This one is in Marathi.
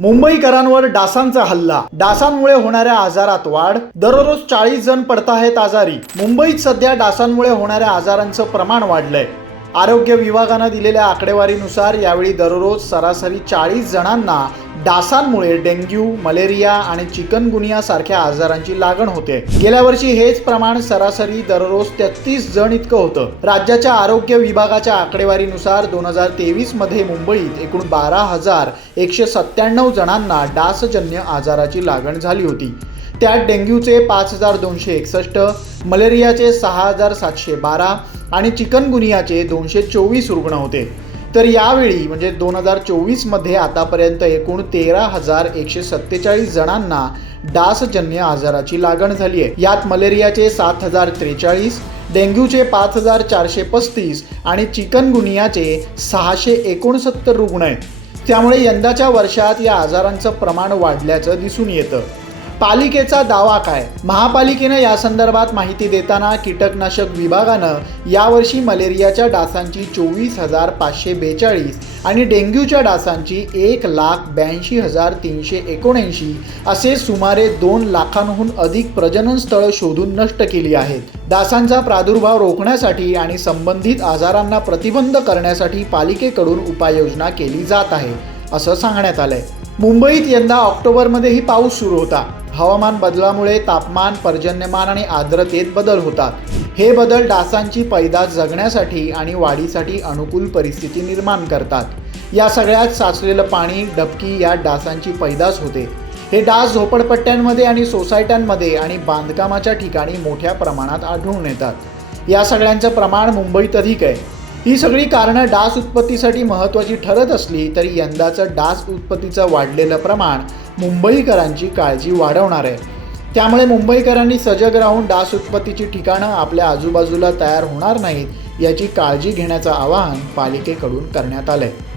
मुंबईकरांवर डासांचा हल्ला. डासांमुळे होणाऱ्या आजारात वाढ. दररोज चाळीस जण पडताहेत आजारी. मुंबईत सध्या डासांमुळे होणाऱ्या आजारांचं प्रमाण वाढलंय. आरोग्य विभागानं दिलेल्या आकडेवारीनुसार यावेळी दररोज सरासरी चाळीस जणांना डासांमुळे डेंग्यू मलेरिया आणि चिकनगुनिया सारख्या आजारांची लागण होते. गेल्या वर्षी हेच प्रमाण सरासरी दररोज तेहतीस जण इतकं होतं. राज्याच्या आरोग्य विभागाच्या आकडेवारीनुसार दोन हजार तेवीसमध्ये मुंबईत एकूण बारा हजार एकशे सत्त्याण्णव जणांना डासजन्य आजाराची लागण झाली होती. त्यात डेंग्यूचे पाच हजार दोनशे एकसष्ट मलेरियाचे सहा हजार सातशे बारा आणि चिकनगुनियाचे दोनशे चोवीस रुग्ण होते. तर यावेळी म्हणजे दोन हजार चोवीसमध्ये आतापर्यंत एकूण तेरा हजार एकशे सत्तेचाळीस जणांना डासजन्य आजाराची लागण झाली आहे. यात मलेरियाचे सात हजार त्रेचाळीस डेंग्यूचे पाच हजार चारशे पस्तीस आणि चिकनगुनियाचे सहाशे एकोणसत्तर रुग्ण आहेत. त्यामुळे यंदाच्या वर्षात या आजारांचं प्रमाण वाढल्याचं दिसून येतं. पालिकेचा दावा काय? महापालिकेनं या संदर्भात माहिती देताना कीटकनाशक विभागानं यावर्षी मलेरियाच्या डासांची चोवीस हजार पाचशे बेचाळीस आणि डेंग्यूच्या डासांची एक लाख ब्याऐंशी हजार तीनशे एकोणऐंशी असे सुमारे दोन लाखांहून अधिक प्रजनन स्थळं शोधून नष्ट केली आहेत. डासांचा प्रादुर्भाव रोखण्यासाठी आणि संबंधित आजारांना प्रतिबंध करण्यासाठी पालिकेकडून उपाययोजना केली जात आहे असं सांगण्यात आलंय. मुंबईत यंदा ऑक्टोबरमध्येही पाऊस सुरू होता. हवामान बदलामुळे तापमान पर्जन्यमान आणि आर्द्रतेत बदल होतात. हे बदल डासांची पैदास जगण्यासाठी आणि वाढीसाठी अनुकूल परिस्थिती निर्माण करतात. या सगळ्यात साचलेलं पाणी डबकी या डासांची पैदास होते. हे डास झोपडपट्ट्यांमध्ये आणि सोसायट्यांमध्ये आणि बांधकामाच्या ठिकाणी मोठ्या प्रमाणात आढळून येतात. या सगळ्यांचं प्रमाण मुंबईत अधिक आहे. ही सगळी कारणं डास उत्पत्तीसाठी महत्त्वाची ठरत असली तरी यंदाचं डास उत्पत्तीचं वाढलेलं प्रमाण मुंबईकरांची काळजी वाढवणार आहे. त्यामुळे मुंबईकरांनी सजग राहून डास उत्पत्तीची ठिकाणं आपल्या आजूबाजूला तयार होणार नाहीत याची काळजी घेण्याचं आवाहन पालिकेकडून करण्यात आलं आहे